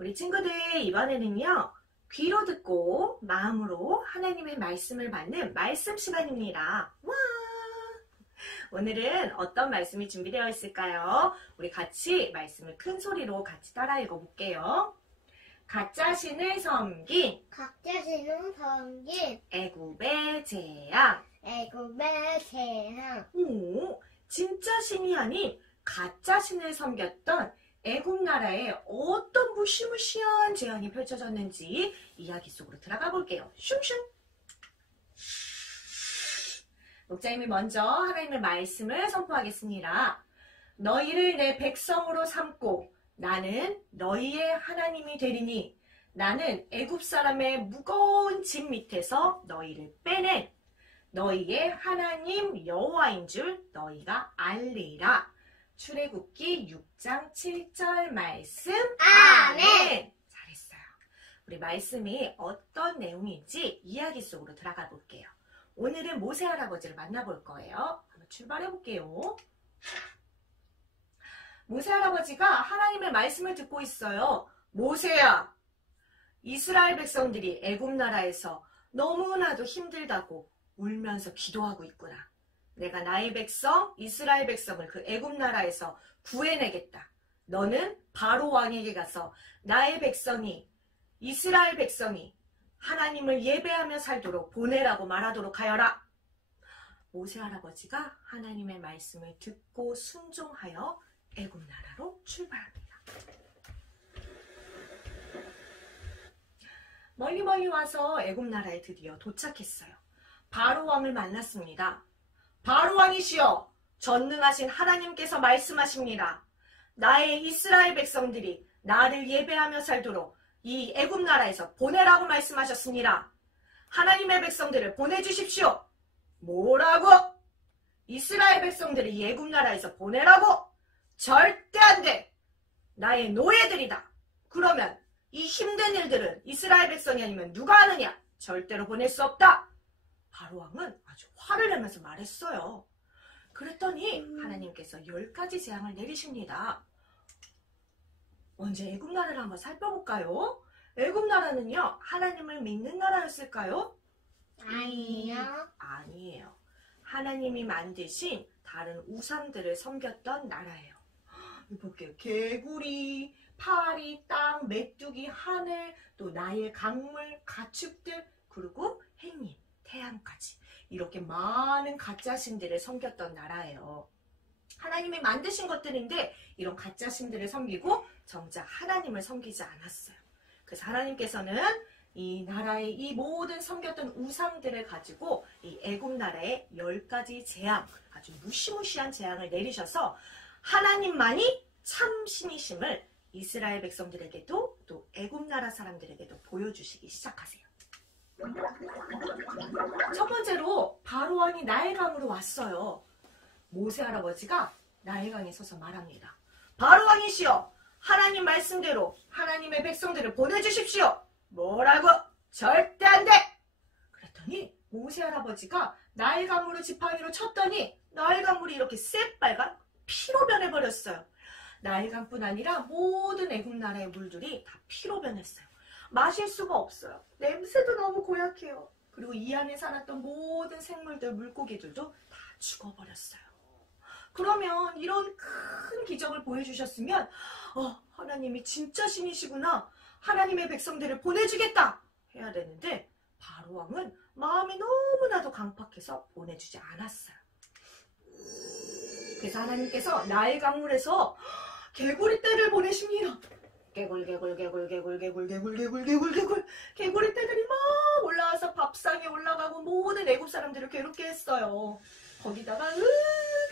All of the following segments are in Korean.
우리 친구들 이번에는요. 귀로 듣고 마음으로 하나님의 말씀을 받는 말씀 시간입니다. 와! 오늘은 어떤 말씀이 준비되어 있을까요? 우리 같이 말씀을 큰 소리로 같이 따라 읽어볼게요. 가짜 신을 섬긴 애굽의 재앙. 오, 진짜 신이 아닌 가짜 신을 섬겼던 애굽 나라에 어떤 무시무시한 재앙이 펼쳐졌는지 이야기 속으로 들어가 볼게요. 슝슝. 목자님이 먼저 하나님의 말씀을 선포하겠습니다. 너희를 내 백성으로 삼고 나는 너희의 하나님이 되리니 나는 애굽 사람의 무거운 짐 밑에서 너희를 빼낸 너희의 하나님 여호와인 줄 너희가 알리라. 출애굽기 6장 7절 말씀. 아멘. 잘했어요. 우리 말씀이 어떤 내용인지 이야기 속으로 들어가 볼게요. 오늘은 모세 할아버지를 만나볼 거예요. 한번 출발해 볼게요. 모세 할아버지가 하나님의 말씀을 듣고 있어요. 모세야, 이스라엘 백성들이 애굽 나라에서 너무나도 힘들다고 울면서 기도하고 있구나. 내가 나의 백성 이스라엘 백성을 그 애굽 나라에서 구해내겠다. 너는 바로 왕에게 가서 나의 백성이 이스라엘 백성이 하나님을 예배하며 살도록 보내라고 말하도록 하여라. 모세 할아버지가 하나님의 말씀을 듣고 순종하여 애굽 나라로 출발합니다. 멀리 와서 애굽 나라에 드디어 도착했어요. 바로 왕을 만났습니다. 바로 왕이시여, 전능하신 하나님께서 말씀하십니다. 나의 이스라엘 백성들이 나를 예배하며 살도록 이 애굽 나라에서 보내라고 말씀하셨습니다. 하나님의 백성들을 보내주십시오. 뭐라고? 이스라엘 백성들을 이 애굽 나라에서 보내라고? 절대 안 돼. 나의 노예들이다. 그러면 이 힘든 일들은 이스라엘 백성이 아니면 누가 하느냐? 절대로 보낼 수 없다. 바로 왕은 아주 화를 내면서 말했어요. 그랬더니 하나님께서 10가지 재앙을 내리십니다. 먼저 애굽 나라를 한번 살펴볼까요? 애굽 나라는요, 하나님을 믿는 나라였을까요? 아니에요. 하나님이 만드신 다른 우상들을 섬겼던 나라예요. 볼게요. 개구리, 파리, 땅, 메뚜기, 하늘, 또 나일, 강물, 가축들, 그리고 햇님, 태양까지 이렇게 많은 가짜 신들을 섬겼던 나라예요. 하나님이 만드신 것들인데 이런 가짜 신들을 섬기고 정작 하나님을 섬기지 않았어요. 그래서 하나님께서는 이 나라의 이 모든 섬겼던 우상들을 가지고 이 애굽 나라에 10가지 재앙, 아주 무시무시한 재앙을 내리셔서 하나님만이 참 신이심을 이스라엘 백성들에게도 또 애굽 나라 사람들에게도 보여주시기 시작하세요. 첫 번째로 바로 왕이 나일강으로 왔어요. 모세 할아버지가 나일강에 서서 말합니다. 바로 왕이시여, 하나님 말씀대로 하나님의 백성들을 보내주십시오. 뭐라고? 절대 안 돼. 그랬더니 모세 할아버지가 나일강물을 지팡이로 쳤더니 나일강물이 이렇게 새빨간 피로 변해버렸어요. 나일강뿐 아니라 모든 애굽 나라의 물들이 다 피로 변했어요. 마실 수가 없어요. 냄새도 너무 고약해요. 그리고 이 안에 살았던 모든 생물들, 물고기들도 다 죽어버렸어요. 그러면 이런 큰 기적을 보여주셨으면 하나님이 진짜 신이시구나. 하나님의 백성들을 보내주겠다 해야 되는데 바로 왕은 마음이 너무나도 강팍해서 보내주지 않았어요. 그래서 하나님께서 나일 강물에서 개구리 떼를 보내십니다. 개굴 개구리 떼들이 막 올라와서 밥상에 올라가고 모든 애굽 사람들을 괴롭게 했어요. 거기다가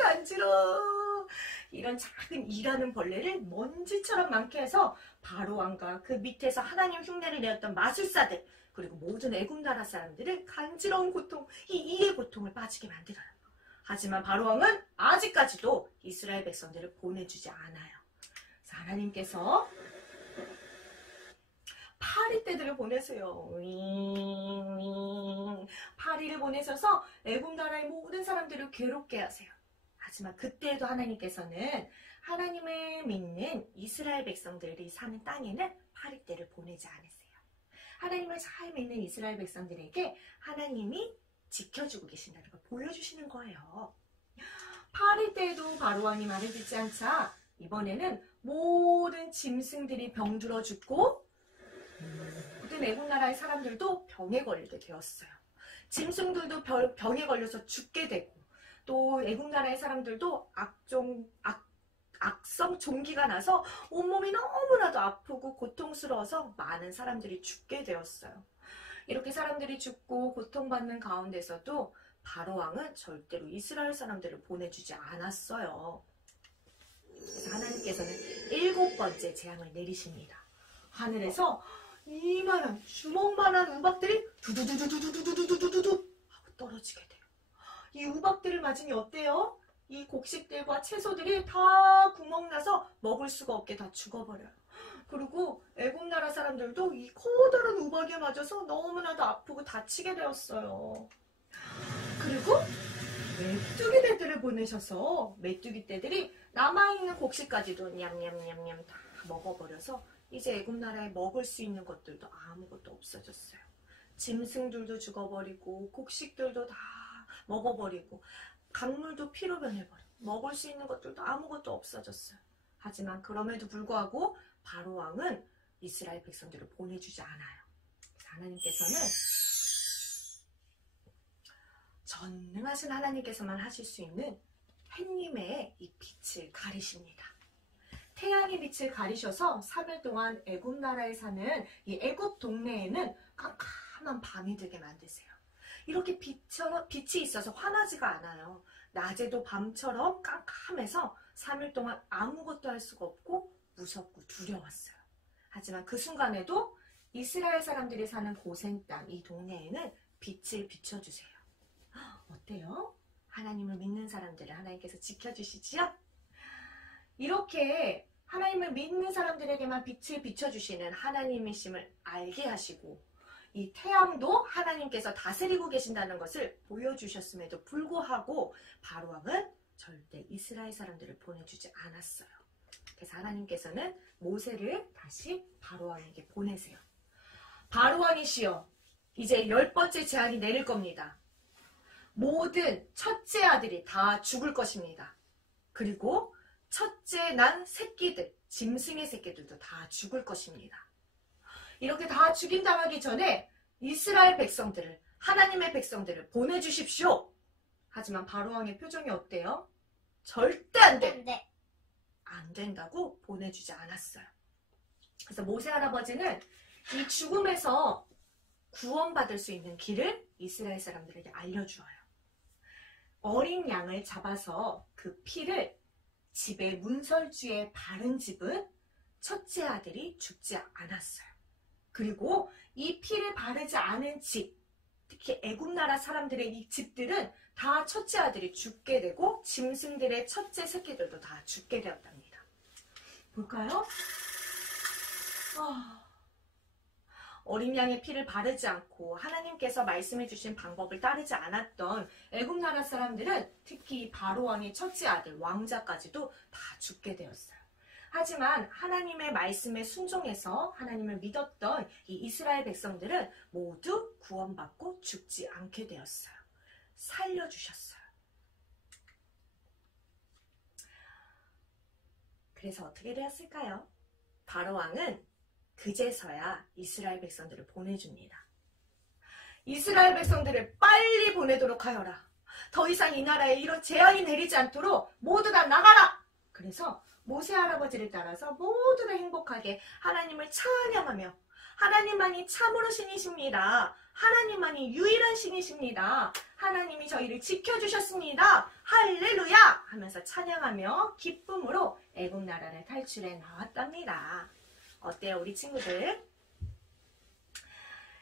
간지러워 이런 작은 일하는 벌레를 먼지처럼 많게 해서 바로 왕과 그 밑에서 하나님 흉내를 내었던 마술사들 그리고 모든 애굽 나라 사람들을 간지러운 고통, 이의 고통을 빠지게 만들어요. 하지만 바로 왕은 아직까지도 이스라엘 백성들을 보내주지 않아요. 하나님께서 파리떼들을 보내세요. 파리를 보내셔서 애굽 나라의 모든 사람들을 괴롭게 하세요. 하지만 그때에도 하나님께서는 하나님을 믿는 이스라엘 백성들이 사는 땅에는 파리떼를 보내지 않으세요. 하나님을 잘 믿는 이스라엘 백성들에게 하나님이 지켜주고 계신다는 걸 보여주시는 거예요. 파리떼도 바로왕이 말을 듣지 않자 이번에는 모든 짐승들이 병들어 죽고 모든 애국 나라의 사람들도 병에 걸리게 되었어요. 짐승들도 병에 걸려서 죽게 되고 또 애국 나라의 사람들도 악성 종기가 나서 온몸이 너무나도 아프고 고통스러워서 많은 사람들이 죽게 되었어요. 이렇게 사람들이 죽고 고통받는 가운데서도 바로왕은 절대로 이스라엘 사람들을 보내주지 않았어요. 그래서 하나님께서는 7번째 재앙을 내리십니다. 하늘에서 이만한 주먹만한 우박들이 두두두두두두두두두두 하고 떨어지게 돼요. 이 우박들을 맞으니 어때요? 이 곡식들과 채소들이 다 구멍나서 먹을 수가 없게 다 죽어버려요. 그리고 애국 나라 사람들도 이 커다란 우박에 맞아서 너무나도 아프고 다치게 되었어요. 그리고 메뚜기 떼들을 보내셔서 메뚜기 떼들이 남아있는 곡식까지도 냠냠냠냠 다 먹어버려서 이제 애국 나라에 먹을 수 있는 것들도 아무것도 없어졌어요. 짐승들도 죽어버리고 곡식들도 다 먹어버리고 강물도 피로 변해버리고 먹을 수 있는 것들도 아무것도 없어졌어요. 하지만 그럼에도 불구하고 바로왕은 이스라엘 백성들을 보내주지 않아요. 하나님께서는 전능하신 하나님께서만 하실 수 있는 햇님의 이 빛을 가리십니다. 태양의 빛을 가리셔서 3일 동안 애굽 나라에 사는 이 애굽 동네에는 깜깜한 밤이 되게 만드세요. 이렇게 빛이 있어서 환하지가 않아요. 낮에도 밤처럼 깜깜해서 3일 동안 아무것도 할 수가 없고 무섭고 두려웠어요. 하지만 그 순간에도 이스라엘 사람들이 사는 고센 땅 이 동네에는 빛을 비춰주세요. 어때요? 하나님을 믿는 사람들을 하나님께서 지켜주시지요? 이렇게 하나님을 믿는 사람들에게만 빛을 비춰주시는 하나님이심을 알게 하시고 이 태양도 하나님께서 다스리고 계신다는 것을 보여주셨음에도 불구하고 바로왕은 절대 이스라엘 사람들을 보내주지 않았어요. 그래서 하나님께서는 모세를 다시 바로왕에게 보내세요. 바로왕이시여, 이제 10번째 재앙이 내릴 겁니다. 모든 첫째 아들이 다 죽을 것입니다. 그리고 첫째 난 새끼들, 짐승의 새끼들도 다 죽을 것입니다. 이렇게 다 죽임당하기 전에 이스라엘 백성들을, 하나님의 백성들을 보내주십시오. 하지만 바로왕의 표정이 어때요? 절대 안 돼. 안 된다고 보내주지 않았어요. 그래서 모세 할아버지는 이 죽음에서 구원받을 수 있는 길을 이스라엘 사람들에게 알려주어요. 어린 양을 잡아서 그 피를 집의 문설주에 바른 집은 첫째 아들이 죽지 않았어요. 그리고 이 피를 바르지 않은 집, 특히 애굽 나라 사람들의 이 집들은 다 첫째 아들이 죽게 되고 짐승들의 첫째 새끼들도 다 죽게 되었답니다. 볼까요? 어린 양의 피를 바르지 않고 하나님께서 말씀해 주신 방법을 따르지 않았던 애굽 나라 사람들은 특히 바로왕의 첫째 아들 왕자까지도 다 죽게 되었어요. 하지만 하나님의 말씀에 순종해서 하나님을 믿었던 이 이스라엘 백성들은 모두 구원받고 죽지 않게 되었어요. 살려주셨어요. 그래서 어떻게 되었을까요? 바로왕은 그제서야 이스라엘 백성들을 보내줍니다. 이스라엘 백성들을 빨리 보내도록 하여라. 더 이상 이 나라에 이런 재앙이 내리지 않도록 모두 다 나가라. 그래서 모세 할아버지를 따라서 모두 다 행복하게 하나님을 찬양하며 하나님만이 참으로 신이십니다. 하나님만이 유일한 신이십니다. 하나님이 저희를 지켜주셨습니다. 할렐루야! 하면서 찬양하며 기쁨으로 애굽 나라를 탈출해 나왔답니다. 어때요, 우리 친구들?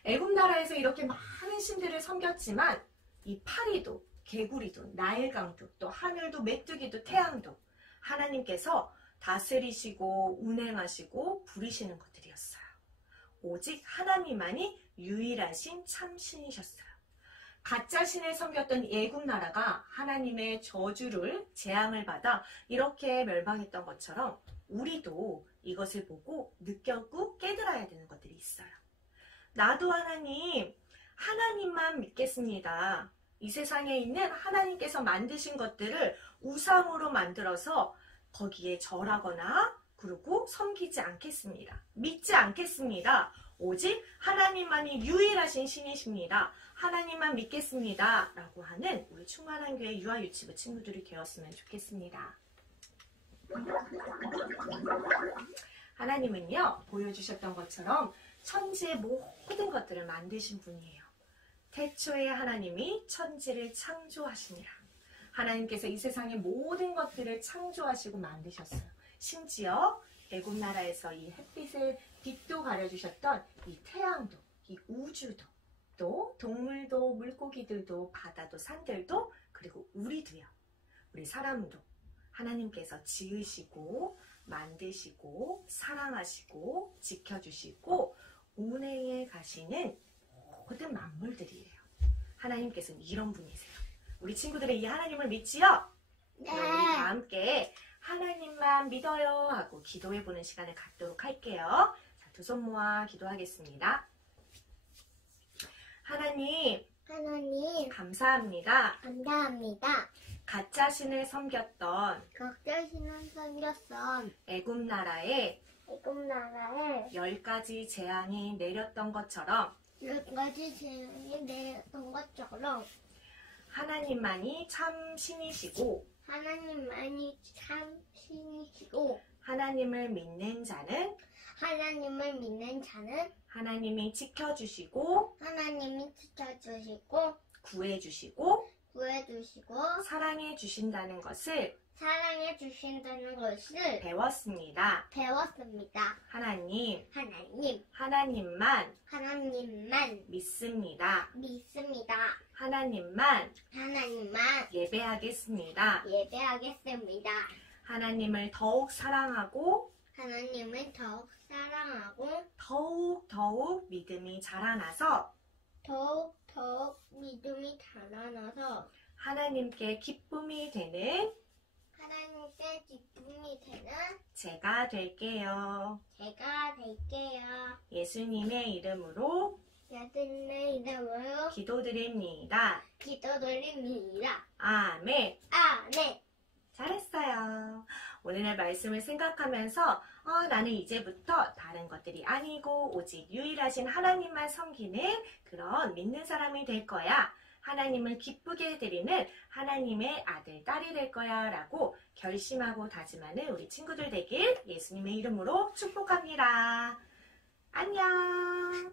애굽 나라에서 이렇게 많은 신들을 섬겼지만 이 파리도, 개구리도, 나일강도, 또 하늘도, 메뚜기도, 태양도 하나님께서 다스리시고 운행하시고 부리시는 것들이었어요. 오직 하나님만이 유일하신 참신이셨어요. 가짜 신을 섬겼던 애굽 나라가 하나님의 저주를 재앙을 받아 이렇게 멸망했던 것처럼 우리도 이것을 보고 느꼈고 깨달아야 되는 것들이 있어요. 나도 하나님만 믿겠습니다. 이 세상에 있는 하나님께서 만드신 것들을 우상으로 만들어서 거기에 절하거나 그리고 섬기지 않겠습니다. 믿지 않겠습니다. 오직 하나님만이 유일하신 신이십니다. 하나님만 믿겠습니다. 라고 하는 우리 충만한 교회 유아유치부 친구들이 되었으면 좋겠습니다. 하나님은요, 보여주셨던 것처럼 천지의 모든 것들을 만드신 분이에요. 태초에 하나님이 천지를 창조하시니라. 하나님께서 이 세상의 모든 것들을 창조하시고 만드셨어요. 심지어 애굽 나라에서 이 햇빛을 빛도 가려주셨던 이 태양도, 이 우주도, 또 동물도, 물고기들도, 바다도, 산들도, 그리고 우리도요. 우리 사람도 하나님께서 지으시고 만드시고 사랑하시고 지켜주시고 운행해 가시는 모든 만물들이에요. 하나님께서는 이런 분이세요. 우리 친구들의 이 하나님을 믿지요? 네. 우리 다 함께 하나님만 믿어요 하고 기도해보는 시간을 갖도록 할게요. 자, 두 손 모아 기도하겠습니다. 하나님 감사합니다. 감사합니다. 가짜 신을 섬겼던 각자 신은 생겼던 애굽 나라에 애굽 나라에 10가지 재앙이 내렸던 것처럼 10가지 재앙이 내렸던 것처럼 하나님만이 참 신이시고 하나님만이 참 신이시고 하나님을 믿는 자는 하나님이 지켜주시고 하나님이 지켜주시고 구해주시고 구해주시고 사랑해 주신다는 것을 사랑해 주신다는 것을 배웠습니다. 하나님 하나님만 믿습니다. 하나님만 예배하겠습니다. 하나님을 더욱 사랑하고 하나님을 더욱 사랑하고 더욱 믿음이 자라나서 더욱 믿음이 자라나서 하나님께 기쁨이 되는 제가 될게요. 예수님의 이름으로 기도드립니다. 아멘. 잘했어요. 오늘의 말씀을 생각하면서 나는 이제부터 다른 것들이 아니고 오직 유일하신 하나님만 섬기는 그런 믿는 사람이 될 거야. 하나님을 기쁘게 해드리는 하나님의 아들, 딸이 될 거야 라고 결심하고 다짐하는 우리 친구들 되길 예수님의 이름으로 축복합니다. 안녕.